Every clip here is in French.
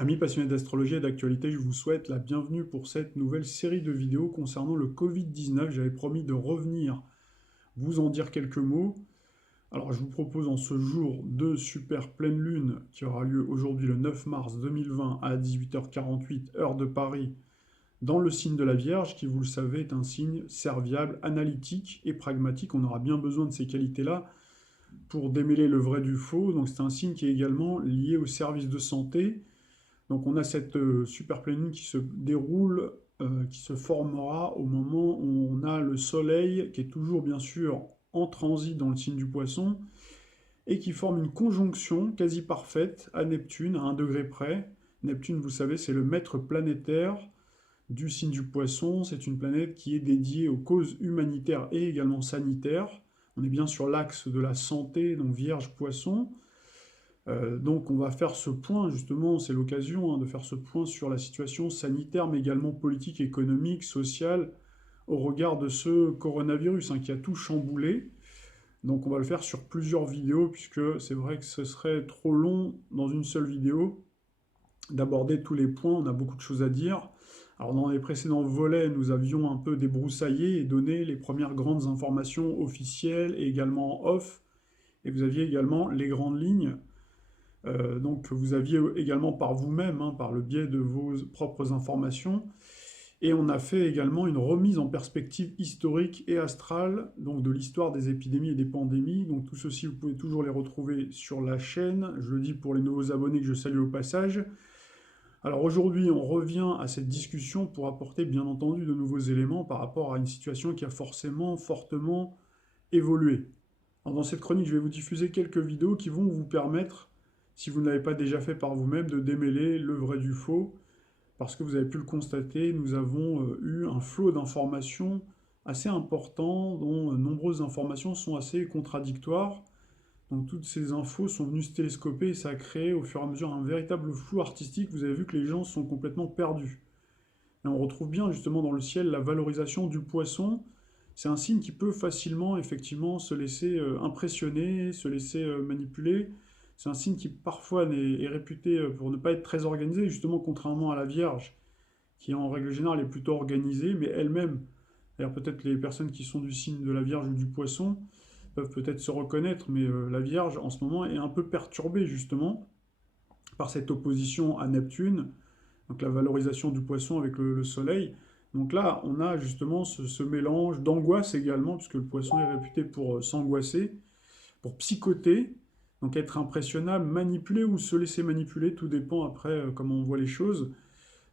Amis passionnés d'astrologie et d'actualité, je vous souhaite la bienvenue pour cette nouvelle série de vidéos concernant le Covid-19. J'avais promis de revenir vous en dire quelques mots. Alors je vous propose en ce jour de super pleine lune qui aura lieu aujourd'hui le 9 mars 2020 à 18h48 heure de Paris dans le signe de la Vierge qui, vous le savez, est un signe serviable, analytique et pragmatique. On aura bien besoin de ces qualités-là pour démêler le vrai du faux. Donc c'est un signe qui est également lié au service de santé. Donc on a cette super pleine lune qui se déroule, qui se formera au moment où on a le Soleil, qui est toujours bien sûr en transit dans le signe du Poisson, et qui forme une conjonction quasi parfaite à Neptune, à 1 degré près. Neptune, vous savez, c'est le maître planétaire du signe du Poisson. C'est une planète qui est dédiée aux causes humanitaires et également sanitaires. On est bien sur l'axe de la santé, donc Vierge-Poisson. Donc on va faire ce point, justement, c'est l'occasion de faire ce point sur la situation sanitaire, mais également politique, économique, sociale, au regard de ce coronavirus qui a tout chamboulé. Donc on va le faire sur plusieurs vidéos, puisque c'est vrai que ce serait trop long dans une seule vidéo d'aborder tous les points, on a beaucoup de choses à dire. Alors dans les précédents volets, nous avions un peu débroussaillé et donné les premières grandes informations officielles et également off, et vous aviez également les grandes lignes. Donc vous aviez également par vous-même, par le biais de vos propres informations, et on a fait également une remise en perspective historique et astrale, donc de l'histoire des épidémies et des pandémies. Donc tout ceci, vous pouvez toujours les retrouver sur la chaîne. Je le dis pour les nouveaux abonnés que je salue au passage. Alors aujourd'hui, on revient à cette discussion pour apporter bien entendu de nouveaux éléments par rapport à une situation qui a forcément fortement évolué. Alors dans cette chronique, je vais vous diffuser quelques vidéos qui vont vous permettre, si vous ne l'avez pas déjà fait par vous-même, de démêler le vrai du faux. Parce que vous avez pu le constater, nous avons eu un flot d'informations assez important, dont nombreuses informations sont assez contradictoires. Donc toutes ces infos sont venues se télescoper et ça a créé au fur et à mesure un véritable flou artistique. Vous avez vu que les gens sont complètement perdus. Et on retrouve bien justement dans le ciel la valorisation du Poisson. C'est un signe qui peut facilement effectivement se laisser impressionner, se laisser manipuler. C'est un signe qui parfois est réputé pour ne pas être très organisé, justement contrairement à la Vierge, qui en règle générale est plutôt organisée, mais elle-même, d'ailleurs peut-être les personnes qui sont du signe de la Vierge ou du Poisson peuvent peut-être se reconnaître, mais la Vierge en ce moment est un peu perturbée justement par cette opposition à Neptune, donc la valorisation du Poisson avec le Soleil. Donc là, on a justement ce mélange d'angoisse également, puisque le Poisson est réputé pour s'angoisser, pour psychoter, donc être impressionnable, manipuler ou se laisser manipuler, tout dépend après comment on voit les choses.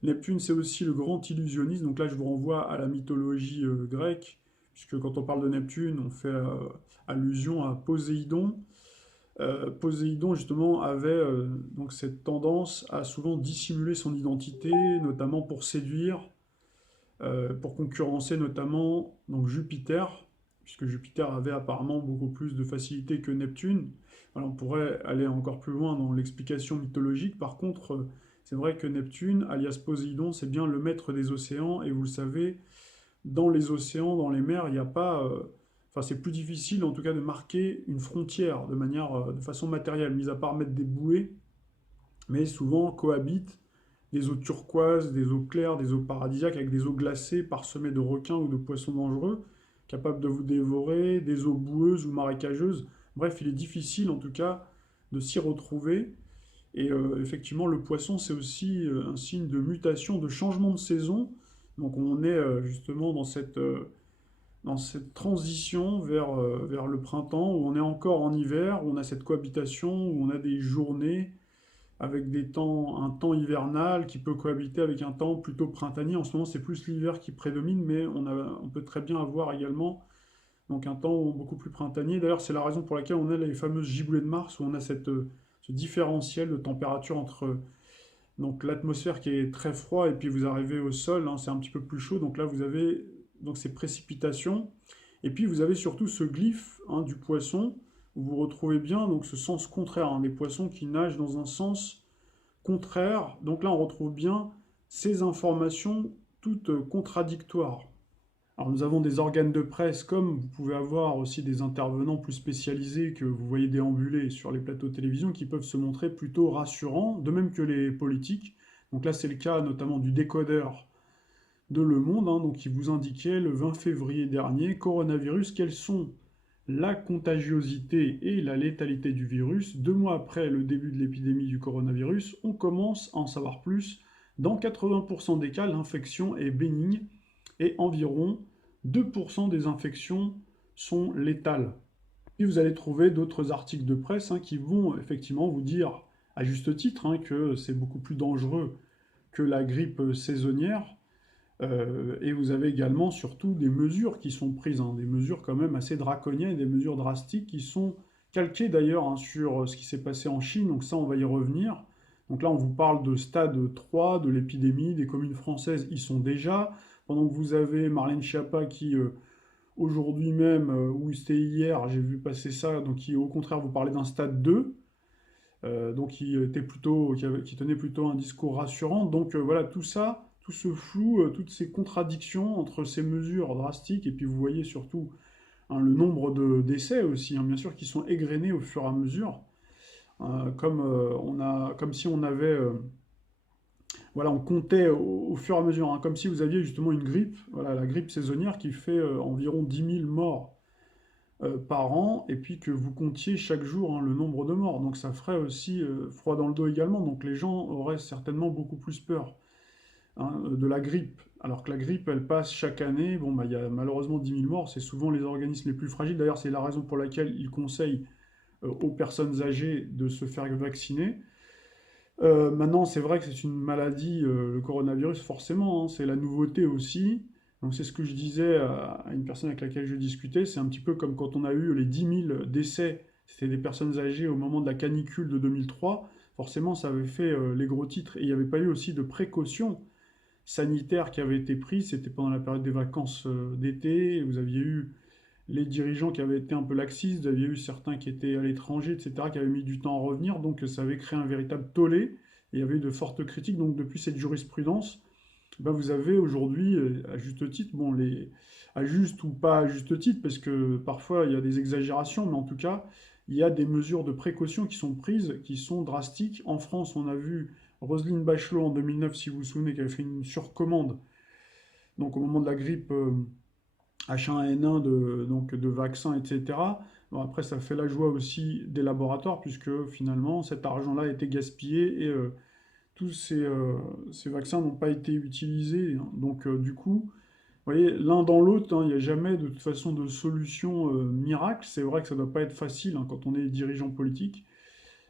Neptune, c'est aussi le grand illusionniste, donc là je vous renvoie à la mythologie grecque, puisque quand on parle de Neptune, on fait allusion à Poséidon. Poséidon, justement, avait donc cette tendance à souvent dissimuler son identité, notamment pour séduire, pour concurrencer notamment donc Jupiter, puisque Jupiter avait apparemment beaucoup plus de facilité que Neptune. Alors, on pourrait aller encore plus loin dans l'explication mythologique. Par contre, c'est vrai que Neptune, alias Poséidon, c'est bien le maître des océans, et vous le savez, dans les océans, dans les mers, il n'y a pas... Enfin, c'est plus difficile en tout cas de marquer une frontière de façon matérielle, mis à part mettre des bouées, mais souvent cohabitent des eaux turquoises, des eaux claires, des eaux paradisiaques avec des eaux glacées parsemées de requins ou de poissons dangereux, capables de vous dévorer, des eaux boueuses ou marécageuses. Bref, il est difficile en tout cas de s'y retrouver. Et effectivement, le poisson, c'est aussi un signe de mutation, de changement de saison. Donc on est justement dans cette transition vers le printemps, où on est encore en hiver, où on a cette cohabitation, où on a des journées avec un temps hivernal qui peut cohabiter avec un temps plutôt printanier. En ce moment, c'est plus l'hiver qui prédomine, mais on peut très bien avoir également donc un temps beaucoup plus printanier. D'ailleurs, c'est la raison pour laquelle on a les fameuses giboulées de Mars, où on a ce différentiel de température entre donc l'atmosphère qui est très froid et puis vous arrivez au sol, c'est un petit peu plus chaud. Donc là, vous avez donc ces précipitations. Et puis vous avez surtout ce glyphe du poisson, où vous retrouvez bien donc ce sens contraire, des poissons qui nagent dans un sens contraire. Donc là, on retrouve bien ces informations toutes contradictoires. Alors nous avons des organes de presse, comme vous pouvez avoir aussi des intervenants plus spécialisés que vous voyez déambuler sur les plateaux de télévision, qui peuvent se montrer plutôt rassurants, de même que les politiques. Donc là, c'est le cas notamment du décodeur de Le Monde, hein, donc qui vous indiquait le 20 février dernier, coronavirus, quelles sont la contagiosité et la létalité du virus. 2 mois après le début de l'épidémie du coronavirus, on commence à en savoir plus. Dans 80% des cas, l'infection est bénigne et environ 2% des infections sont létales. Et vous allez trouver d'autres articles de presse, hein, qui vont effectivement vous dire, à juste titre, hein, que c'est beaucoup plus dangereux que la grippe saisonnière. Et vous avez également surtout des mesures qui sont prises, hein, des mesures quand même assez draconiennes, des mesures drastiques qui sont calquées d'ailleurs, hein, sur ce qui s'est passé en Chine, donc ça on va y revenir. Donc là on vous parle de stade 3 de l'épidémie, des communes françaises y sont déjà, pendant que vous avez Marlène Schiappa qui aujourd'hui même, ou c'était hier, j'ai vu passer ça, donc qui au contraire vous parlait d'un stade 2, donc qui tenait plutôt un discours rassurant. Donc voilà, tout ça, tout ce flou, toutes ces contradictions entre ces mesures drastiques, et puis vous voyez surtout, hein, le nombre de décès aussi, hein, bien sûr, qui sont égrenés au fur et à mesure, comme si on avait, voilà, on comptait au fur et à mesure, hein, comme si vous aviez justement une grippe, voilà, la grippe saisonnière qui fait environ 10 000 morts par an, et puis que vous comptiez chaque jour, hein, le nombre de morts. Donc ça ferait aussi froid dans le dos également. Donc les gens auraient certainement beaucoup plus peur, hein, de la grippe. Alors que la grippe, elle passe chaque année. Bon, bah, il y a malheureusement 10 000 morts. C'est souvent les organismes les plus fragiles. D'ailleurs, c'est la raison pour laquelle ils conseillent aux personnes âgées de se faire vacciner. Maintenant, c'est vrai que c'est une maladie, le coronavirus, forcément, hein, c'est la nouveauté aussi. Donc c'est ce que je disais à une personne avec laquelle je discutais, c'est un petit peu comme quand on a eu les 10 000 décès, c'était des personnes âgées au moment de la canicule de 2003, forcément ça avait fait les gros titres, et il n'y avait pas eu aussi de précautions sanitaires qui avaient été prises, c'était pendant la période des vacances d'été, et vous aviez eu les dirigeants qui avaient été un peu laxistes, vous aviez eu certains qui étaient à l'étranger, etc., qui avaient mis du temps à revenir, donc ça avait créé un véritable tollé, et il y avait eu de fortes critiques, donc depuis cette jurisprudence, ben vous avez aujourd'hui, à juste titre, bon, à juste ou pas à juste titre, parce que parfois il y a des exagérations, mais en tout cas, il y a des mesures de précaution qui sont prises, qui sont drastiques. En France, on a vu Roselyne Bachelot en 2009, si vous vous souvenez, qui avait fait une surcommande, donc au moment de la grippe H1N1, donc de vaccins, etc. Bon, après, ça fait la joie aussi des laboratoires, puisque finalement, cet argent-là a été gaspillé, et tous ces vaccins n'ont pas été utilisés, hein. Donc, du coup, vous voyez, l'un dans l'autre, hein, il n'y a jamais de toute façon de solution miracle. C'est vrai que ça ne doit pas être facile, hein, quand on est dirigeant politique,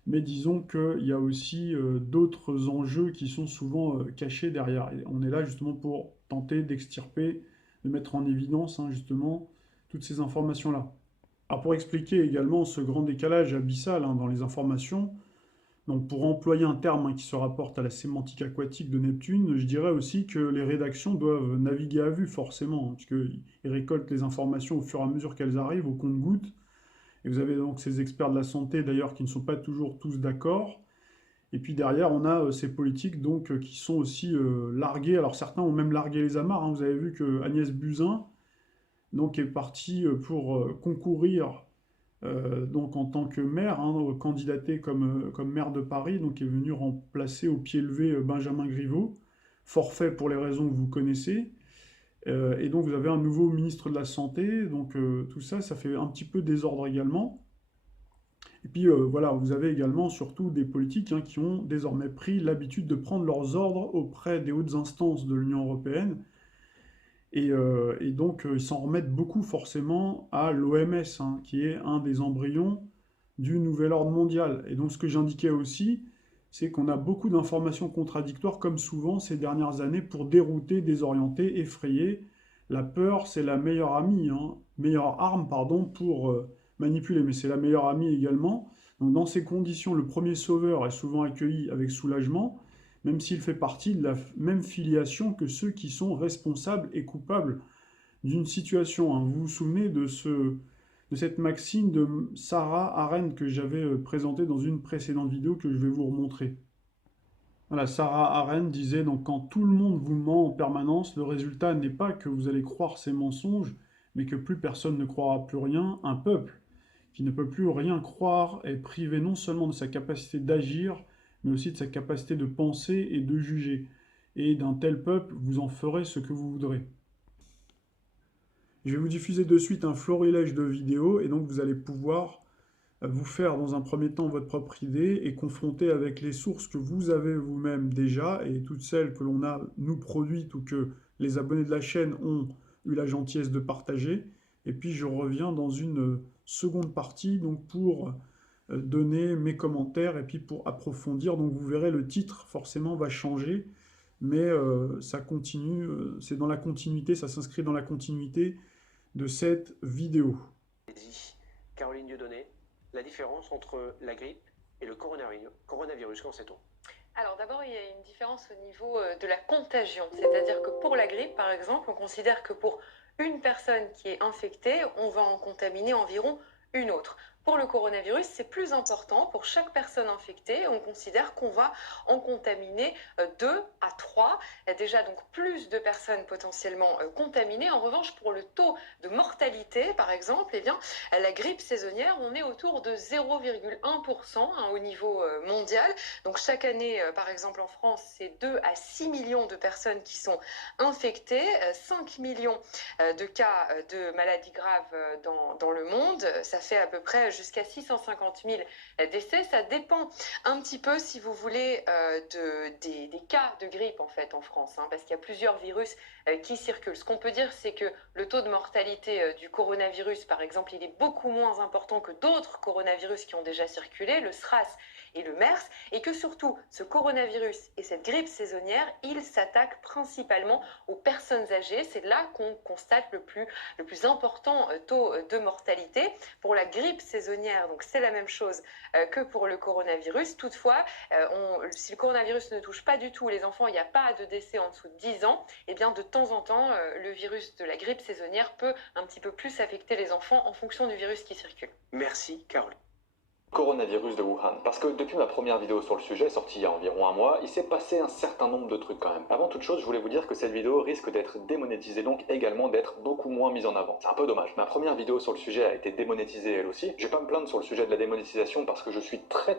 mais disons qu'il y a aussi d'autres enjeux qui sont souvent cachés derrière. Et on est là justement pour tenter d'extirper, de mettre en évidence, hein, justement toutes ces informations-là. Alors pour expliquer également ce grand décalage abyssal, hein, dans les informations, donc pour employer un terme, hein, qui se rapporte à la sémantique aquatique de Neptune, je dirais aussi que les rédactions doivent naviguer à vue forcément, hein, puisqu'ils récoltent les informations au fur et à mesure qu'elles arrivent, au compte-gouttes. Et vous avez donc ces experts de la santé d'ailleurs qui ne sont pas toujours tous d'accord. Et puis derrière, on a ces politiques donc qui sont aussi largués. Alors certains ont même largué les amarres, hein. Vous avez vu que Agnès Buzyn donc, est partie pour concourir, donc en tant que maire, hein, candidaté comme maire de Paris, donc est venu remplacer au pied levé Benjamin Griveaux, forfait pour les raisons que vous connaissez. Et donc vous avez un nouveau ministre de la Santé, donc tout ça, ça fait un petit peu désordre également. Et puis voilà, vous avez également surtout des politiques, hein, qui ont désormais pris l'habitude de prendre leurs ordres auprès des hautes instances de l'Union européenne. Et donc ils s'en remettent beaucoup forcément à l'OMS, hein, qui est un des embryons du nouvel ordre mondial. Et donc ce que j'indiquais aussi, c'est qu'on a beaucoup d'informations contradictoires, comme souvent ces dernières années, pour dérouter, désorienter, effrayer. La peur, c'est la meilleure amie, hein, meilleure arme, pardon, pour manipuler, mais c'est la meilleure amie également. Donc dans ces conditions, le premier sauveur est souvent accueilli avec soulagement, même s'il fait partie de la même filiation que ceux qui sont responsables et coupables d'une situation, hein. Vous vous souvenez de cette maxime de Sarah Arendt que j'avais présentée dans une précédente vidéo que je vais vous remontrer. Voilà, Sarah Arendt disait donc quand tout le monde vous ment en permanence, le résultat n'est pas que vous allez croire ces mensonges, mais que plus personne ne croira plus rien. Un peuple qui ne peut plus rien croire est privé non seulement de sa capacité d'agir, mais aussi de sa capacité de penser et de juger. Et d'un tel peuple, vous en ferez ce que vous voudrez. Je vais vous diffuser de suite un florilège de vidéos et donc vous allez pouvoir vous faire dans un premier temps votre propre idée et confronter avec les sources que vous avez vous-même déjà et toutes celles que l'on a nous produites ou que les abonnés de la chaîne ont eu la gentillesse de partager. Et puis je reviens dans une seconde partie donc pour donner mes commentaires et puis pour approfondir. Donc vous verrez le titre forcément va changer, mais ça continue, c'est dans la continuité, ça s'inscrit dans la continuité de cette vidéo. Dit Caroline Dieudonné, la différence entre la grippe et le coronavirus, qu'en sait-on? Alors d'abord, il y a une différence au niveau de la contagion. C'est-à-dire que pour la grippe, par exemple, on considère que pour une personne qui est infectée, on va en contaminer environ une autre. Pour le coronavirus, c'est plus important. Pour chaque personne infectée, on considère qu'on va en contaminer 2 à 3. Il y a déjà donc plus de personnes potentiellement contaminées. En revanche, pour le taux de mortalité, par exemple, eh bien, la grippe saisonnière, on est autour de 0,1% au niveau mondial. Donc chaque année, par exemple en France, c'est 2 à 6 millions de personnes qui sont infectées, 5 millions de cas de maladies graves dans le monde. Ça fait à peu près jusqu'à 650 000 décès. Ça dépend un petit peu, si vous voulez, des cas de grippe en fait en France, parce qu'il y a plusieurs virus qui circulent. Ce qu'on peut dire, c'est que le taux de mortalité du coronavirus, par exemple, il est beaucoup moins important que d'autres coronavirus qui ont déjà circulé, le SRAS et le MERS, et que surtout, ce coronavirus et cette grippe saisonnière, ils s'attaquent principalement aux personnes âgées. C'est là qu'on constate le plus important taux de mortalité. Pour la grippe saisonnière, donc c'est la même chose que pour le coronavirus. Toutefois, si le coronavirus ne touche pas du tout les enfants, il n'y a pas de décès en dessous de 10 ans, et bien de temps en temps, le virus de la grippe saisonnière peut un petit peu plus affecter les enfants en fonction du virus qui circule. Merci, Caroline. Coronavirus de Wuhan. Parce que depuis ma première vidéo sur le sujet, sortie il y a environ un mois, il s'est passé un certain nombre de trucs quand même. Avant toute chose, je voulais vous dire que cette vidéo risque d'être démonétisée, donc également d'être beaucoup moins mise en avant. C'est un peu dommage. Ma première vidéo sur le sujet a été démonétisée elle aussi. Je vais pas me plaindre sur le sujet de la démonétisation parce que je suis très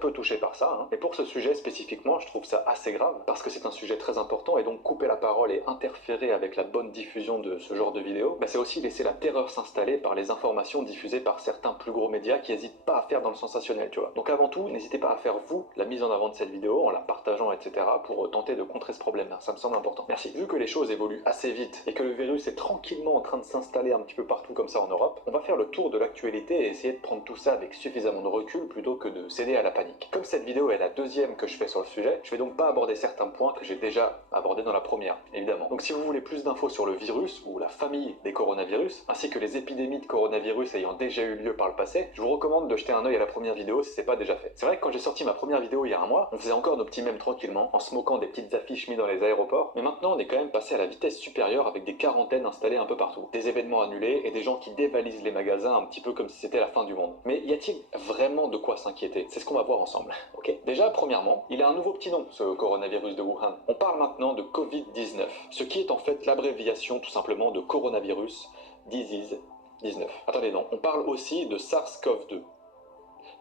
peu touché par ça. Et pour ce sujet spécifiquement, je trouve ça assez grave parce que c'est un sujet très important et donc couper la parole et interférer avec la bonne diffusion de ce genre de vidéo, c'est aussi laisser la terreur s'installer par les informations diffusées par certains plus gros médias qui n'hésitent pas à faire dans le sensationnel, tu vois. Donc avant tout, n'hésitez pas à faire vous la mise en avant de cette vidéo en la partageant, etc. pour tenter de contrer ce problème, ça me semble important. Merci. Vu que les choses évoluent assez vite et que le virus est tranquillement en train de s'installer un petit peu partout comme ça en Europe, on va faire le tour de l'actualité et essayer de prendre tout ça avec suffisamment de recul plutôt que de céder à la panique. Comme cette vidéo est la deuxième que je fais sur le sujet, je vais donc pas aborder certains points que j'ai déjà abordés dans la première, évidemment. Donc si vous voulez plus d'infos sur le virus ou la famille des coronavirus, ainsi que les épidémies de coronavirus ayant déjà eu lieu par le passé, je vous recommande de jeter un œil à la première vidéo si c'est pas déjà fait. C'est vrai que quand j'ai sorti ma première vidéo il y a un mois, on faisait encore nos petits mèmes tranquillement, en se moquant des petites affiches mises dans les aéroports, mais maintenant on est quand même passé à la vitesse supérieure avec des quarantaines installées un peu partout, des événements annulés et des gens qui dévalisent les magasins un petit peu comme si c'était la fin du monde. Mais y a-t-il vraiment de quoi s'inquiéter? C'est ce qu'on va voir ensemble, ok? Déjà, premièrement, il a un nouveau petit nom, ce coronavirus de Wuhan. On parle maintenant de Covid-19, ce qui est en fait l'abréviation tout simplement de coronavirus disease 19. Attendez, non, on parle aussi de SARS-CoV-2.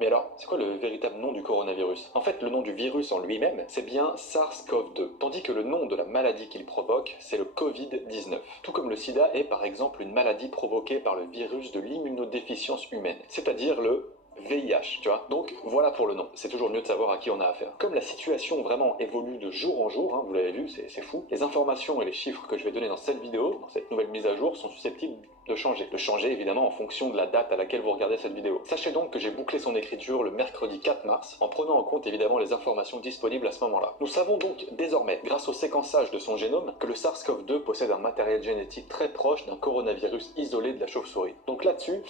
Mais alors, c'est quoi le véritable nom du coronavirus? En fait, le nom du virus en lui-même, c'est bien SARS-CoV-2, tandis que le nom de la maladie qu'il provoque, c'est le Covid-19. Tout comme le sida est par exemple une maladie provoquée par le virus de l'immunodéficience humaine, c'est-à-dire le VIH, tu vois. Donc voilà pour le nom, c'est toujours mieux de savoir à qui on a affaire. Comme la situation vraiment évolue de jour en jour, vous l'avez vu, c'est fou, les informations et les chiffres que je vais donner dans cette vidéo, dans cette nouvelle mise à jour, sont susceptibles de changer. De changer évidemment en fonction de la date à laquelle vous regardez cette vidéo. Sachez donc que j'ai bouclé son écriture le mercredi 4 mars, en prenant en compte évidemment les informations disponibles à ce moment-là. Nous savons donc désormais, grâce au séquençage de son génome, que le SARS-CoV-2 possède un matériel génétique très proche d'un coronavirus isolé de la chauve-souris. Donc là-dessus,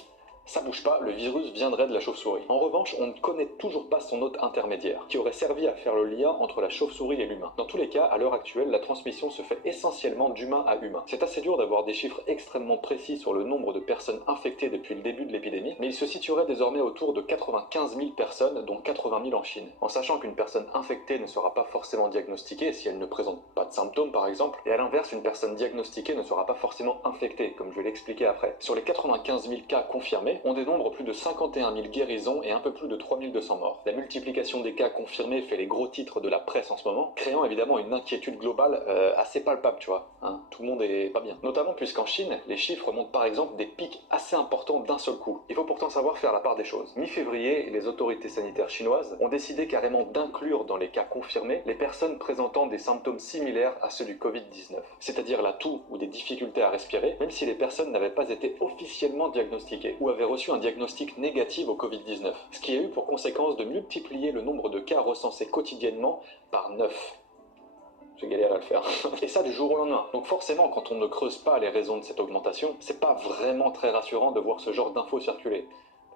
Ça bouge pas, le virus viendrait de la chauve-souris. En revanche, on ne connaît toujours pas son hôte intermédiaire, qui aurait servi à faire le lien entre la chauve-souris et l'humain. Dans tous les cas, à l'heure actuelle, la transmission se fait essentiellement d'humain à humain. C'est assez dur d'avoir des chiffres extrêmement précis sur le nombre de personnes infectées depuis le début de l'épidémie, mais il se situerait désormais autour de 95 000 personnes, dont 80 000 en Chine. En sachant qu'une personne infectée ne sera pas forcément diagnostiquée si elle ne présente pas de symptômes par exemple, et à l'inverse, une personne diagnostiquée ne sera pas forcément infectée, comme je vais l'expliquer après. Sur les 95 000 cas confirmés, on dénombre plus de 51 000 guérisons et un peu plus de 3 200 morts. La multiplication des cas confirmés fait les gros titres de la presse en ce moment, créant évidemment une inquiétude globale assez palpable, tu vois. Hein, tout le monde est pas bien. Notamment puisqu'en Chine, les chiffres montrent par exemple des pics assez importants d'un seul coup. Il faut pourtant savoir faire la part des choses. Mi-février, les autorités sanitaires chinoises ont décidé carrément d'inclure dans les cas confirmés les personnes présentant des symptômes similaires à ceux du Covid-19, c'est-à-dire la toux ou des difficultés à respirer, même si les personnes n'avaient pas été officiellement diagnostiquées ou avaient reçu un diagnostic négatif au Covid-19, ce qui a eu pour conséquence de multiplier le nombre de cas recensés quotidiennement par 9. J'ai galéré à le faire. Et ça du jour au lendemain. Donc forcément, quand on ne creuse pas les raisons de cette augmentation, c'est pas vraiment très rassurant de voir ce genre d'infos circuler.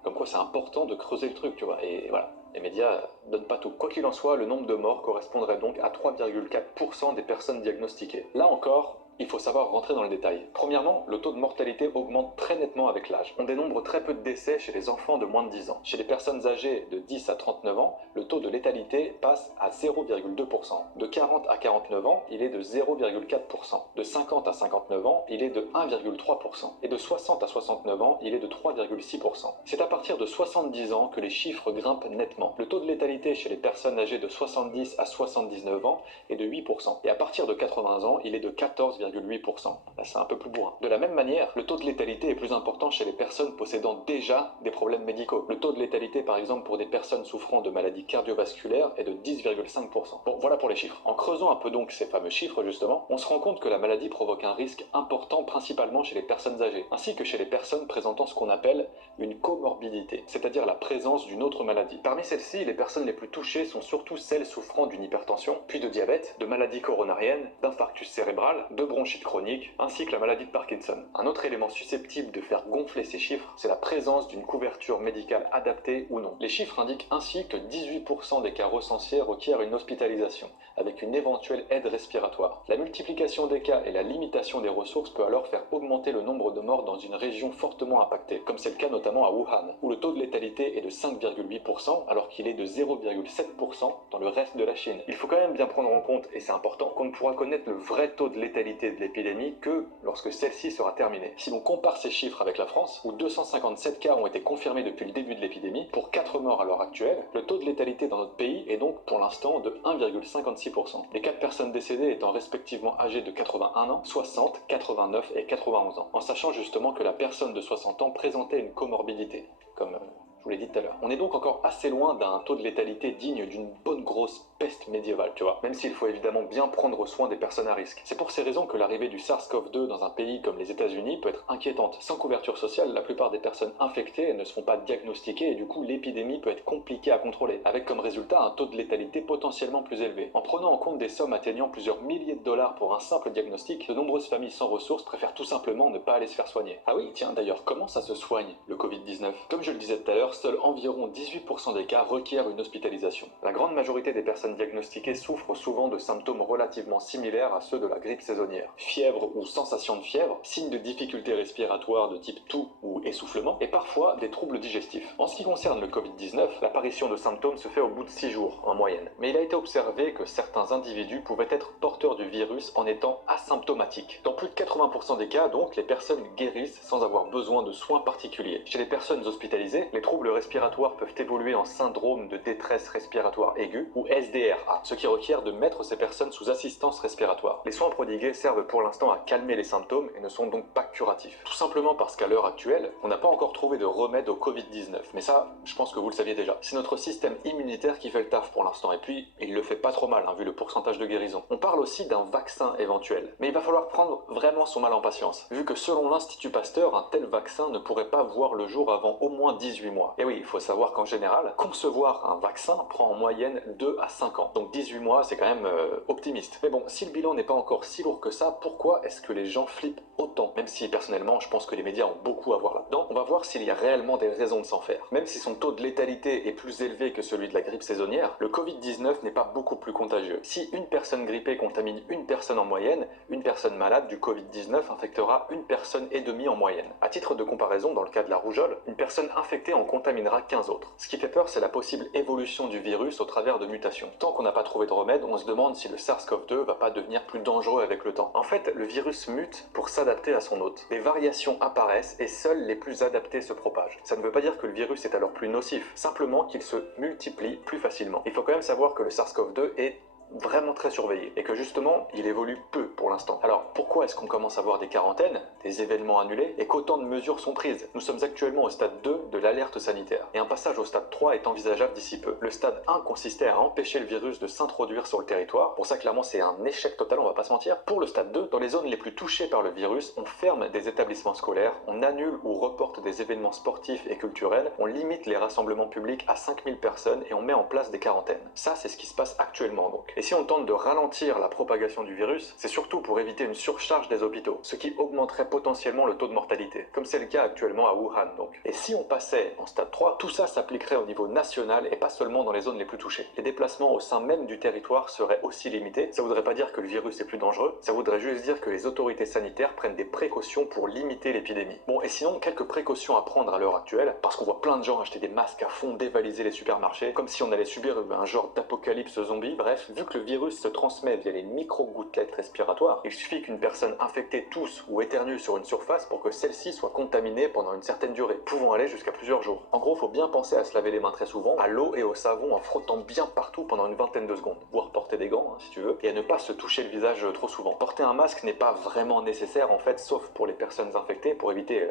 Comme quoi c'est important de creuser le truc, tu vois. Et voilà, les médias donnent pas tout. Quoi qu'il en soit, le nombre de morts correspondrait donc à 3,4% des personnes diagnostiquées. Là encore, il faut savoir rentrer dans le détail. Premièrement, le taux de mortalité augmente très nettement avec l'âge. On dénombre très peu de décès chez les enfants de moins de 10 ans. Chez les personnes âgées de 10 à 39 ans, le taux de létalité passe à 0,2%. De 40 à 49 ans, il est de 0,4%. De 50 à 59 ans, il est de 1,3%. Et de 60 à 69 ans, il est de 3,6%. C'est à partir de 70 ans que les chiffres grimpent nettement. Le taux de létalité chez les personnes âgées de 70 à 79 ans est de 8%. Et à partir de 80 ans, il est de 14,8%. Là, c'est un peu plus bourrin. De la même manière, le taux de létalité est plus important chez les personnes possédant déjà des problèmes médicaux. Le taux de létalité, par exemple, pour des personnes souffrant de maladies cardiovasculaires est de 10,5%. Bon, voilà pour les chiffres. En creusant un peu donc ces fameux chiffres, justement, on se rend compte que la maladie provoque un risque important principalement chez les personnes âgées, ainsi que chez les personnes présentant ce qu'on appelle une comorbidité, c'est-à-dire la présence d'une autre maladie. Parmi celles-ci, les personnes les plus touchées sont surtout celles souffrant d'une hypertension, puis de diabète, de maladie coronarienne, d'infarctus cérébral, de bronchite chronique, ainsi que la maladie de Parkinson. Un autre élément susceptible de faire gonfler ces chiffres, c'est la présence d'une couverture médicale adaptée ou non. Les chiffres indiquent ainsi que 18% des cas recensés requièrent une hospitalisation, avec une éventuelle aide respiratoire. La multiplication des cas et la limitation des ressources peut alors faire augmenter le nombre de morts dans une région fortement impactée, comme c'est le cas notamment à Wuhan, où le taux de létalité est de 5,8% alors qu'il est de 0,7% dans le reste de la Chine. Il faut quand même bien prendre en compte, et c'est important, qu'on ne pourra connaître le vrai taux de létalité de l'épidémie que lorsque celle-ci sera terminée. Si l'on compare ces chiffres avec la France, où 257 cas ont été confirmés depuis le début de l'épidémie, pour 4 morts à l'heure actuelle, le taux de létalité dans notre pays est donc pour l'instant de 1,56%. Les 4 personnes décédées étant respectivement âgées de 81 ans, 60, 89 et 91 ans, en sachant justement que la personne de 60 ans présentait une comorbidité, comme je vous l'ai dit tout à l'heure. On est donc encore assez loin d'un taux de létalité digne d'une bonne grosse peste médiévale, tu vois. Même s'il faut évidemment bien prendre soin des personnes à risque. C'est pour ces raisons que l'arrivée du SARS-CoV-2 dans un pays comme les États-Unis peut être inquiétante. Sans couverture sociale, la plupart des personnes infectées ne se font pas diagnostiquer et du coup l'épidémie peut être compliquée à contrôler, avec comme résultat un taux de létalité potentiellement plus élevé. En prenant en compte des sommes atteignant plusieurs milliers de dollars pour un simple diagnostic, de nombreuses familles sans ressources préfèrent tout simplement ne pas aller se faire soigner. Ah oui, tiens d'ailleurs, comment ça se soigne le Covid-19 ? Comme je le disais tout à l'heure, seuls environ 18% des cas requièrent une hospitalisation. La grande majorité des personnes diagnostiquées souffrent souvent de symptômes relativement similaires à ceux de la grippe saisonnière. Fièvre ou sensation de fièvre, signes de difficultés respiratoires de type toux ou essoufflement, et parfois des troubles digestifs. En ce qui concerne le Covid-19, l'apparition de symptômes se fait au bout de 6 jours, en moyenne. Mais il a été observé que certains individus pouvaient être porteurs du virus en étant asymptomatiques. Dans plus de 80% des cas, donc, les personnes guérissent sans avoir besoin de soins particuliers. Chez les personnes hospitalisées, les troubles respiratoires peuvent évoluer en syndrome de détresse respiratoire aiguë ou SDRA, ce qui requiert de mettre ces personnes sous assistance respiratoire. Les soins prodigués servent pour l'instant à calmer les symptômes et ne sont donc pas curatifs. Tout simplement parce qu'à l'heure actuelle, on n'a pas encore trouvé de remède au Covid-19. Mais ça, je pense que vous le saviez déjà. C'est notre système immunitaire qui fait le taf pour l'instant, et puis il le fait pas trop mal, vu le pourcentage de guérison. On parle aussi d'un vaccin éventuel, mais il va falloir prendre vraiment son mal en patience, vu que selon l'Institut Pasteur, un tel vaccin ne pourrait pas voir le jour avant au moins 18 mois. Et oui, il faut savoir qu'en général, concevoir un vaccin prend en moyenne 2 à 5 5 ans. Donc 18 mois, c'est quand même optimiste. Mais bon, si le bilan n'est pas encore si lourd que ça, pourquoi est-ce que les gens flippent autant? Même si personnellement, je pense que les médias ont beaucoup à voir là-dedans, on va voir s'il y a réellement des raisons de s'en faire. Même si son taux de létalité est plus élevé que celui de la grippe saisonnière, le Covid-19 n'est pas beaucoup plus contagieux. Si une personne grippée contamine une personne en moyenne, une personne malade du Covid-19 infectera une personne et demie en moyenne. À titre de comparaison, dans le cas de la rougeole, une personne infectée en contaminera 15 autres. Ce qui fait peur, c'est la possible évolution du virus au travers de mutations. Tant qu'on n'a pas trouvé de remède, on se demande si le SARS-CoV-2 va pas devenir plus dangereux avec le temps. En fait, le virus mute pour s'adapter à son hôte. Des variations apparaissent et seules les plus adaptées se propagent. Ça ne veut pas dire que le virus est alors plus nocif, simplement qu'il se multiplie plus facilement. Il faut quand même savoir que le SARS-CoV-2 est vraiment très surveillé et que justement il évolue peu pour l'instant. Alors pourquoi est-ce qu'on commence à voir des quarantaines, des événements annulés et qu'autant de mesures sont prises? Nous sommes actuellement au stade 2 de l'alerte sanitaire et un passage au stade 3 est envisageable d'ici peu. Le stade 1 consistait à empêcher le virus de s'introduire sur le territoire, pour ça clairement c'est un échec total, on va pas se mentir. Pour le stade 2, dans les zones les plus touchées par le virus, on ferme des établissements scolaires, on annule ou reporte des événements sportifs et culturels, on limite les rassemblements publics à 5000 personnes et on met en place des quarantaines. Ça c'est ce qui se passe actuellement donc. Et si on tente de ralentir la propagation du virus, c'est surtout pour éviter une surcharge des hôpitaux, ce qui augmenterait potentiellement le taux de mortalité, comme c'est le cas actuellement à Wuhan donc. Et si on passait en stade 3, tout ça s'appliquerait au niveau national et pas seulement dans les zones les plus touchées. Les déplacements au sein même du territoire seraient aussi limités. Ça voudrait pas dire que le virus est plus dangereux, ça voudrait juste dire que les autorités sanitaires prennent des précautions pour limiter l'épidémie. Bon, et sinon, quelques précautions à prendre à l'heure actuelle, parce qu'on voit plein de gens acheter des masques à fond, dévaliser les supermarchés, comme si on allait subir un genre d'apocalypse zombie. Bref, vu que le virus se transmet via les micro-gouttelettes respiratoires, il suffit qu'une personne infectée tousse ou éternue sur une surface pour que celle-ci soit contaminée pendant une certaine durée, pouvant aller jusqu'à plusieurs jours. En gros, faut bien penser à se laver les mains très souvent, à l'eau et au savon en frottant bien partout pendant une vingtaine de secondes, voire porter des gants si tu veux, et à ne pas se toucher le visage trop souvent. Porter un masque n'est pas vraiment nécessaire en fait, sauf pour les personnes infectées, pour éviter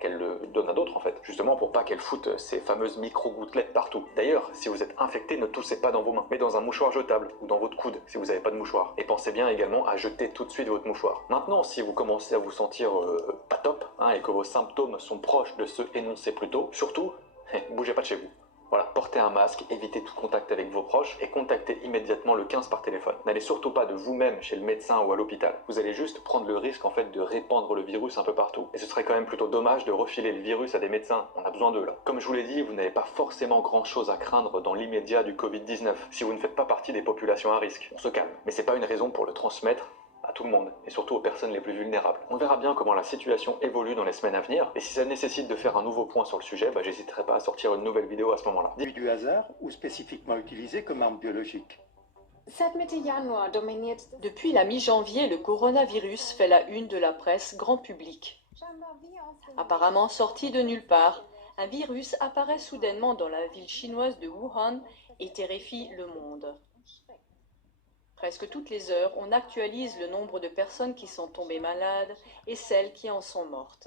qu'elle le donne à d'autres en fait, justement pour pas qu'elle foute ces fameuses micro-gouttelettes partout. D'ailleurs, si vous êtes infecté, ne toussez pas dans vos mains, mais dans un mouchoir jetable ou dans votre coude si vous n'avez pas de mouchoir. Et pensez bien également à jeter tout de suite votre mouchoir. Maintenant, si vous commencez à vous sentir pas top, et que vos symptômes sont proches de ceux énoncés plus tôt, surtout, bougez pas de chez vous. Voilà, portez un masque, évitez tout contact avec vos proches et contactez immédiatement le 15 par téléphone. N'allez surtout pas de vous-même chez le médecin ou à l'hôpital. Vous allez juste prendre le risque en fait de répandre le virus un peu partout. Et ce serait quand même plutôt dommage de refiler le virus à des médecins, on a besoin d'eux là. Comme je vous l'ai dit, vous n'avez pas forcément grand chose à craindre dans l'immédiat du Covid-19, si vous ne faites pas partie des populations à risque. On se calme. Mais c'est pas une raison pour le transmettre à tout le monde, et surtout aux personnes les plus vulnérables. On verra bien comment la situation évolue dans les semaines à venir, et si ça nécessite de faire un nouveau point sur le sujet, j'hésiterai pas à sortir une nouvelle vidéo à ce moment-là. Du hasard ou spécifiquement utilisé comme arme biologique? Depuis la mi-janvier, le coronavirus fait la une de la presse grand public. Apparemment sorti de nulle part, un virus apparaît soudainement dans la ville chinoise de Wuhan et terrifie le monde. Presque toutes les heures, on actualise le nombre de personnes qui sont tombées malades et celles qui en sont mortes.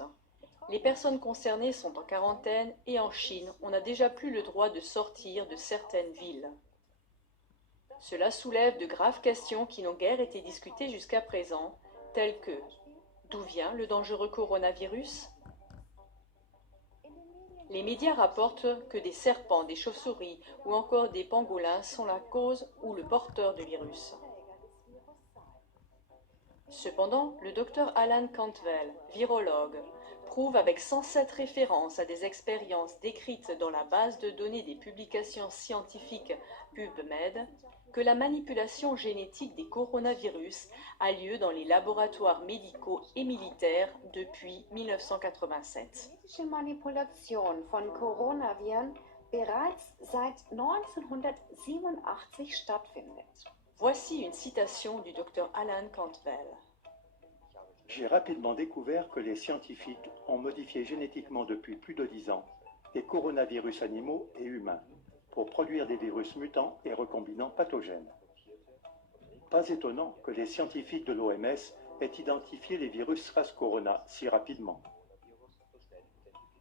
Les personnes concernées sont en quarantaine et en Chine, on n'a déjà plus le droit de sortir de certaines villes. Cela soulève de graves questions qui n'ont guère été discutées jusqu'à présent, telles que d'où vient le dangereux coronavirus? Les médias rapportent que des serpents, des chauves-souris ou encore des pangolins sont la cause ou le porteur du virus. Cependant, le docteur Alan Cantwell, virologue, prouve avec 107 références à des expériences décrites dans la base de données des publications scientifiques PubMed que la manipulation génétique des coronavirus a lieu dans les laboratoires médicaux et militaires depuis 1987. Die Manipulation von Coronaviren bereits seit 1987 stattfindet. Voici une citation du docteur Alan Cantwell. J'ai rapidement découvert que les scientifiques ont modifié génétiquement depuis plus de 10 ans des coronavirus animaux et humains pour produire des virus mutants et recombinants pathogènes. Pas étonnant que les scientifiques de l'OMS aient identifié les virus SARS-Corona si rapidement.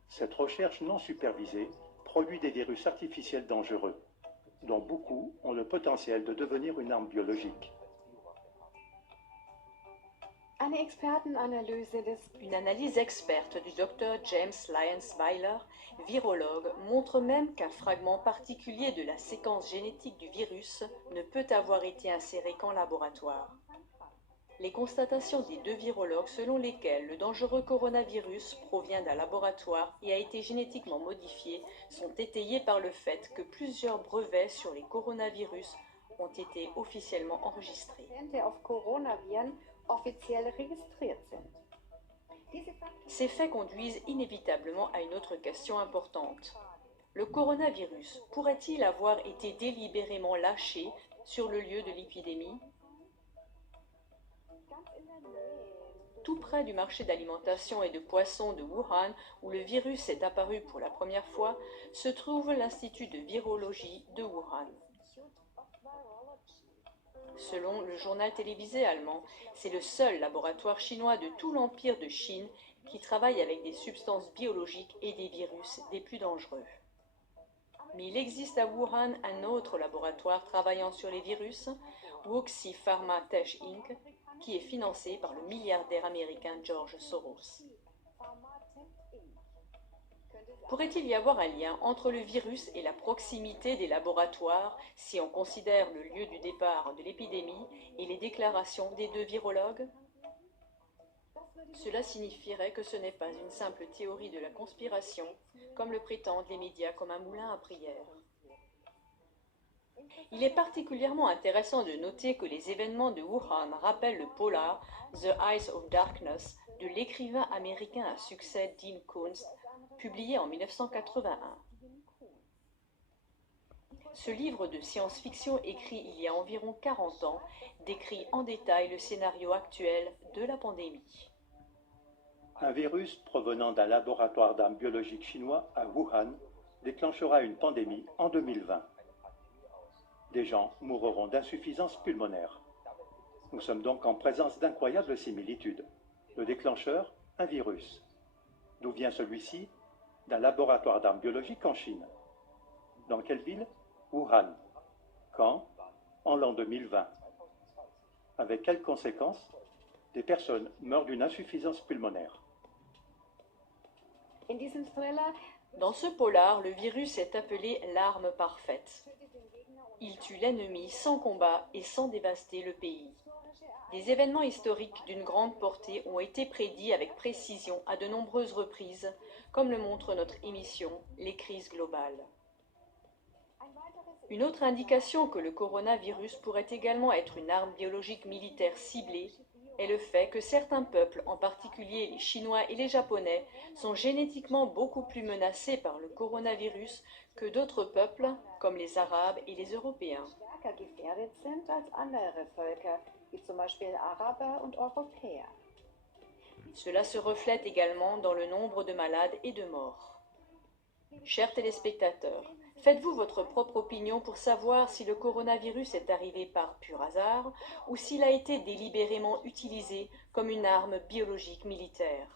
Cette recherche non supervisée produit des virus artificiels dangereux, dont beaucoup ont le potentiel de devenir une arme biologique. Eine Expertenanalyse des Une analyse experte du docteur James Lyons-Weiler, virologue, montre même qu'un fragment particulier de la séquence génétique du virus ne peut avoir été inséré qu'en laboratoire. Les constatations des deux virologues selon lesquelles le dangereux coronavirus provient d'un laboratoire et a été génétiquement modifié sont étayées par le fait que plusieurs brevets sur les coronavirus ont été officiellement enregistrés. Patente auf Coronaviren offiziell registriert sind. Ces faits conduisent inévitablement à une autre question importante. Le coronavirus pourrait-il avoir été délibérément lâché sur le lieu de l'épidémie? Tout près du marché d'alimentation et de poissons de Wuhan, où le virus est apparu pour la première fois, se trouve l'Institut de virologie de Wuhan. Selon le journal télévisé allemand, c'est le seul laboratoire chinois de tout l'empire de Chine qui travaille avec des substances biologiques et des virus des plus dangereux. Mais il existe à Wuhan un autre laboratoire travaillant sur les virus, Wuxi Pharma Tech Inc., qui est financé par le milliardaire américain George Soros. Pourrait-il y avoir un lien entre le virus et la proximité des laboratoires si on considère le lieu du départ de l'épidémie et les déclarations des deux virologues? Cela signifierait que ce n'est pas une simple théorie de la conspiration, comme le prétendent les médias comme un moulin à prière. Il est particulièrement intéressant de noter que les événements de Wuhan rappellent le polar The Eyes of Darkness de l'écrivain américain à succès Dean Koontz, publié en 1981. Ce livre de science-fiction écrit il y a environ 40 ans décrit en détail le scénario actuel de la pandémie. Un virus provenant d'un laboratoire d'armes biologiques chinois à Wuhan déclenchera une pandémie en 2020. Des gens mourront d'insuffisance pulmonaire. Nous sommes donc en présence d'incroyables similitudes. Le déclencheur, un virus. D'où vient celui-ci? D'un laboratoire d'armes biologiques en Chine. Dans quelle ville? Wuhan. Quand? En l'an 2020. Avec quelles conséquences? Des personnes meurent d'une insuffisance pulmonaire. In diesem Thriller Dans ce polar, le virus est appelé l'arme parfaite. Il tue l'ennemi sans combat et sans dévaster le pays. Des événements historiques d'une grande portée ont été prédits avec précision à de nombreuses reprises, comme le montre notre émission Les crises globales. Une autre indication que le coronavirus pourrait également être une arme biologique militaire ciblée est le fait que certains peuples, en particulier les Chinois et les Japonais, sont génétiquement beaucoup plus menacés par le coronavirus que d'autres peuples, comme les Arabes et les Européens. stärker gefährdet sind als andere Völker, wie zum Beispiel Araber und Europäer. Cela se reflète également dans le nombre de malades et de morts. Chers téléspectateurs, faites-vous votre propre opinion pour savoir si le coronavirus est arrivé par pur hasard ou s'il a été délibérément utilisé comme une arme biologique militaire.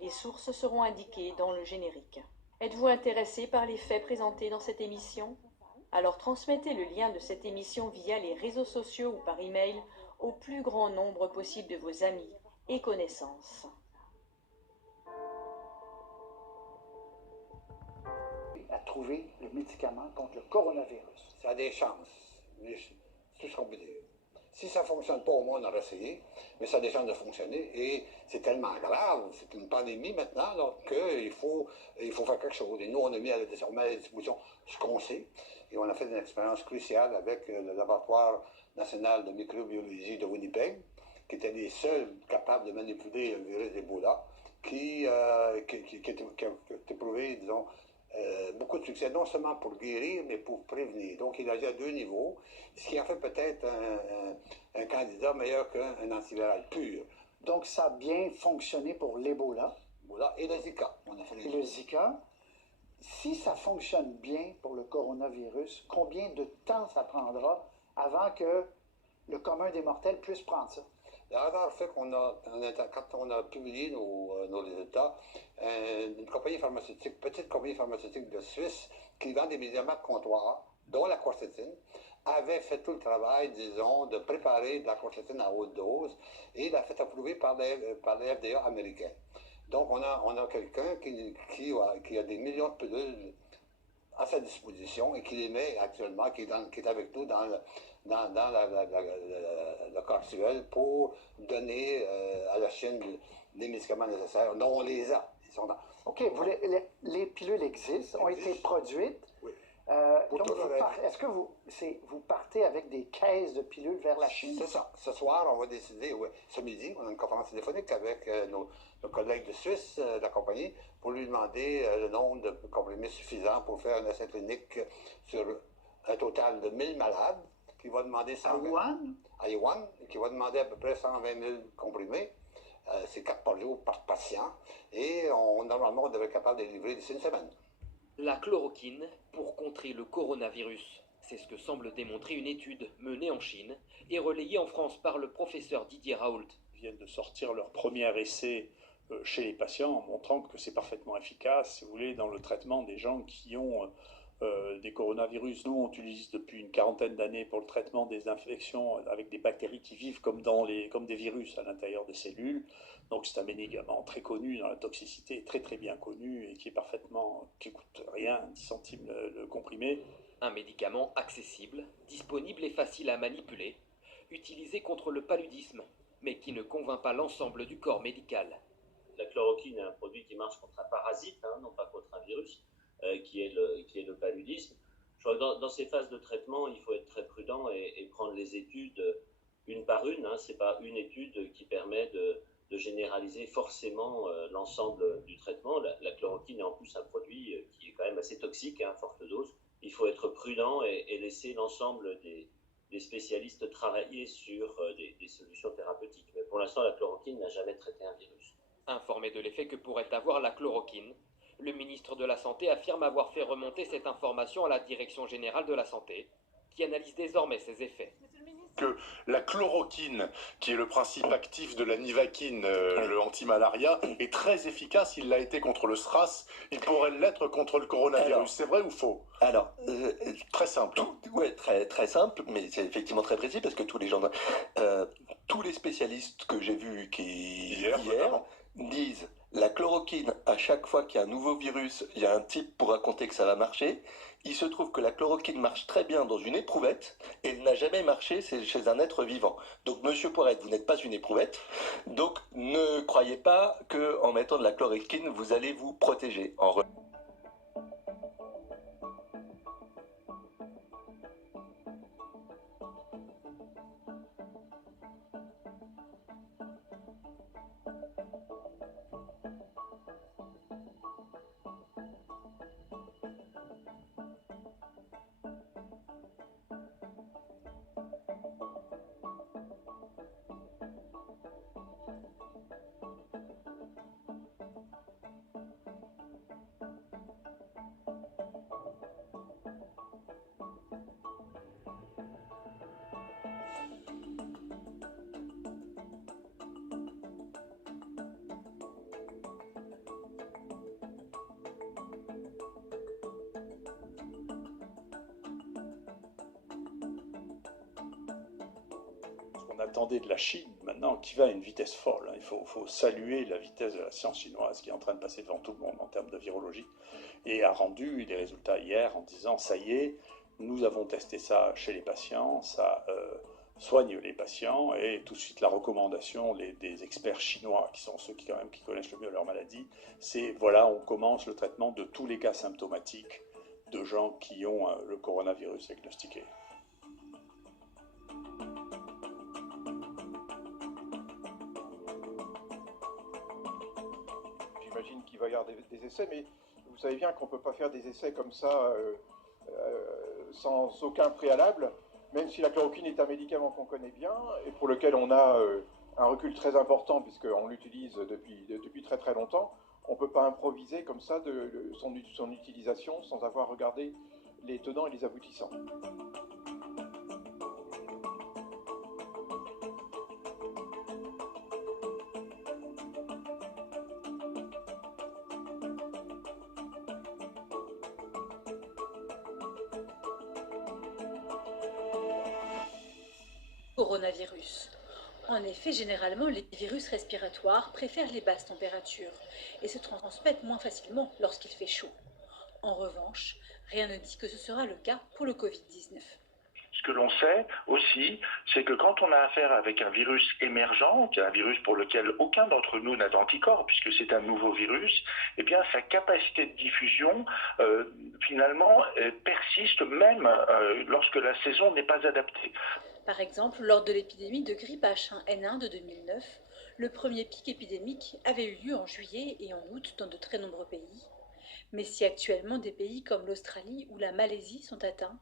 Les sources seront indiquées dans le générique. Êtes-vous intéressé par les faits présentés dans cette émission? Alors transmettez le lien de cette émission via les réseaux sociaux ou par email au plus grand nombre possible de vos amis et connaissances. À trouver le médicament contre le coronavirus. Ça a des chances, mais c'est tout ce qu'on peut dire. Si ça ne fonctionne pas, au moins on aura essayé, mais ça a des chances de fonctionner et c'est tellement grave, c'est une pandémie maintenant, qu'il faut faire quelque chose. Et nous, on a mis désormais à la disposition ce qu'on sait et on a fait une expérience cruciale avec le laboratoire national de microbiologie de Winnipeg, qui était les seuls capables de manipuler le virus d'Ebola, qui a été prouvé, disons, beaucoup de succès, non seulement pour guérir, mais pour prévenir. Donc, il agit à deux niveaux, ce qui en fait peut-être un candidat meilleur qu'un antiviral pur. Donc, ça a bien fonctionné pour l'Ebola. Voilà, et le Zika. On a fait les Et le Zika. Si ça fonctionne bien pour le coronavirus, combien de temps ça prendra avant que le commun des mortels puisse prendre ça? Le hasard fait quand on a publié nos résultats, une compagnie pharmaceutique, petite compagnie pharmaceutique de Suisse, qui vend des médicaments de comptoir, dont la quercétine, avait fait tout le travail, disons, de préparer de la chlorotine à haute dose et l'a fait approuver par les FDA américains. Donc, on a quelqu'un qui a des millions de pilules à sa disposition et qui les met actuellement, qui est avec nous dans le cas actuel pour donner à la Chine les médicaments nécessaires. Non, on les a. Ils sont dans. OK, les pilules existent, ont été produites. Oui. Donc, est-ce que vous partez avec des caisses de pilules vers la Chine? C'est ça. Ce soir, on va décider, ce midi, on a une conférence téléphonique avec nos collègues de Suisse, de la compagnie, pour lui demander le nombre de comprimés suffisants pour faire un essai clinique sur un total de 1000 malades, qui va demander 120 à Wuhan, qui va demander à peu près 120 000 comprimés. C'est 4 par jour par patient. Et normalement, on devrait être capable de les livrer d'ici une semaine. La chloroquine pour contrer le coronavirus. C'est ce que semble démontrer une étude menée en Chine et relayée en France par le professeur Didier Raoult. Ils viennent de sortir leur premier essai chez les patients en montrant que c'est parfaitement efficace, si vous voulez, dans le traitement des gens qui ont des coronavirus. Nous, on utilise depuis une quarantaine d'années pour le traitement des infections avec des bactéries qui vivent comme des virus à l'intérieur des cellules. Donc c'est un médicament très connu dans la toxicité, très très bien connu et qui coûte rien, 10 centimes le comprimé. Un médicament accessible, disponible et facile à manipuler, utilisé contre le paludisme, mais qui ne convainc pas l'ensemble du corps médical. La chloroquine est un produit qui marche contre un parasite, non pas contre un virus, qui est le paludisme. Je crois que dans ces phases de traitement, il faut être très prudent et prendre les études une par une. Ce n'est pas une étude qui permet de généraliser forcément l'ensemble du traitement. La chloroquine est en plus un produit qui est quand même assez toxique, à forte dose. Il faut être prudent et laisser l'ensemble des spécialistes travailler sur des solutions thérapeutiques. Mais pour l'instant, la chloroquine n'a jamais traité un virus. Informé de l'effet que pourrait avoir la chloroquine, le ministre de la Santé affirme avoir fait remonter cette information à la Direction générale de la Santé, qui analyse désormais ses effets. Que la chloroquine, qui est le principe actif de la nivaquine, le antimalaria, est très efficace. Il l'a été contre le SRAS, il pourrait l'être contre le coronavirus. C'est vrai ou faux? Alors, très simple. Oui, très, très simple, mais c'est effectivement très précis parce que tous les spécialistes que j'ai vus hier disent la chloroquine, à chaque fois qu'il y a un nouveau virus, il y a un type pour raconter que ça va marcher. Il se trouve que la chloroquine marche très bien dans une éprouvette et elle n'a jamais marché chez un être vivant. Donc, monsieur Poirette, vous n'êtes pas une éprouvette. Donc, ne croyez pas qu'en mettant de la chloroquine, vous allez vous protéger. Attendez de la Chine maintenant, qui va à une vitesse folle. Il faut saluer la vitesse de la science chinoise qui est en train de passer devant tout le monde en termes de virologie et a rendu des résultats hier en disant ça y est, nous avons testé ça chez les patients, ça soigne les patients et tout de suite la recommandation des experts chinois qui sont ceux qui connaissent le mieux leur maladie, c'est voilà, on commence le traitement de tous les cas symptomatiques de gens qui ont le coronavirus diagnostiqué. J'imagine qu'il va y avoir des essais, mais vous savez bien qu'on ne peut pas faire des essais comme ça sans aucun préalable, même si la chloroquine est un médicament qu'on connaît bien et pour lequel on a un recul très important puisqu'on l'utilise depuis très très longtemps. On ne peut pas improviser comme ça son utilisation sans avoir regardé les tenants et les aboutissants. coronavirus. En effet, généralement, les virus respiratoires préfèrent les basses températures et se transmettent moins facilement lorsqu'il fait chaud. En revanche, rien ne dit que ce sera le cas pour le Covid-19. Ce que l'on sait aussi, c'est que quand on a affaire avec un virus émergent, qui est un virus pour lequel aucun d'entre nous n'a d'anticorps, puisque c'est un nouveau virus, eh bien sa capacité de diffusion, finalement, persiste même lorsque la saison n'est pas adaptée. Par exemple, lors de l'épidémie de grippe H1N1 de 2009, le premier pic épidémique avait eu lieu en juillet et en août dans de très nombreux pays. Mais si actuellement des pays comme l'Australie ou la Malaisie sont atteints,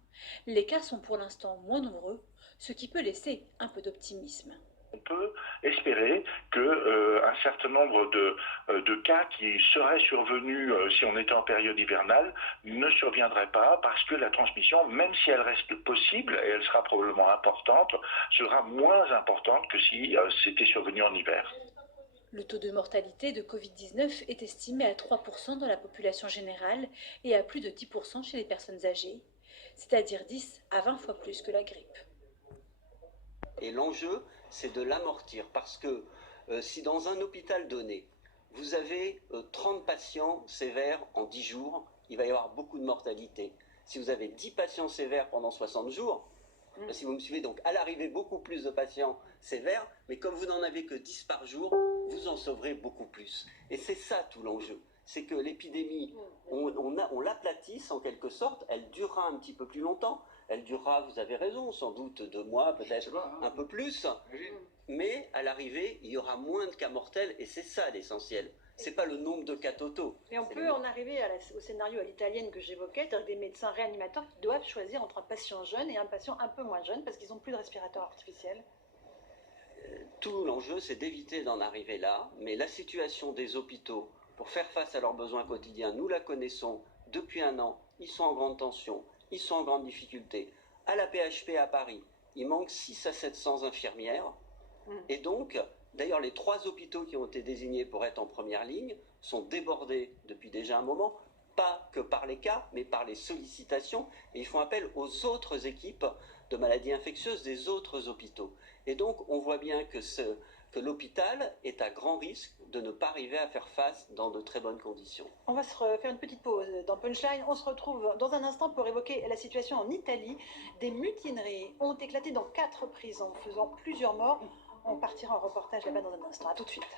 les cas sont pour l'instant moins nombreux, ce qui peut laisser un peu d'optimisme. On peut espérer qu'un certain nombre de cas qui seraient survenus si on était en période hivernale ne surviendraient pas parce que la transmission, même si elle reste possible, et elle sera probablement importante, sera moins importante que si c'était survenu en hiver. Le taux de mortalité de Covid-19 est estimé à 3% dans la population générale et à plus de 10% chez les personnes âgées, c'est-à-dire 10 à 20 fois plus que la grippe. Et l'enjeu, c'est de l'amortir, parce que si dans un hôpital donné, vous avez 30 patients sévères en 10 jours, il va y avoir beaucoup de mortalité. Si vous avez 10 patients sévères pendant 60 jours, si vous me suivez, donc à l'arrivée beaucoup plus de patients sévères, mais comme vous n'en avez que 10 par jour, vous en sauverez beaucoup plus. Et c'est ça tout l'enjeu, c'est que l'épidémie, on l'aplatisse en quelque sorte, elle durera un petit peu plus longtemps, elle durera, vous avez raison, sans doute 2 mois, peut-être un peu plus, mais à l'arrivée, il y aura moins de cas mortels, et c'est ça l'essentiel. C'est pas le nombre de cas totaux. Mais on peut en arriver au scénario à l'italienne que j'évoquais, c'est-à-dire des médecins réanimateurs qui doivent choisir entre un patient jeune et un patient un peu moins jeune parce qu'ils n'ont plus de respirateur artificiel. Tout l'enjeu, c'est d'éviter d'en arriver là, mais la situation des hôpitaux, pour faire face à leurs besoins quotidiens, nous la connaissons depuis 1 an, ils sont en grande tension, ils sont en grande difficulté. À la PHP à Paris, il manque 600 à 700 infirmières, et donc, d'ailleurs, les 3 hôpitaux qui ont été désignés pour être en première ligne sont débordés depuis déjà un moment, pas que par les cas, mais par les sollicitations, et ils font appel aux autres équipes de maladies infectieuses des autres hôpitaux. Et donc, on voit bien que l'hôpital est à grand risque de ne pas arriver à faire face dans de très bonnes conditions. On va se faire une petite pause dans Punchline. On se retrouve dans un instant pour évoquer la situation en Italie. Des mutineries ont éclaté dans 4 prisons, faisant plusieurs morts. On partira en reportage là-bas dans un instant. À tout de suite.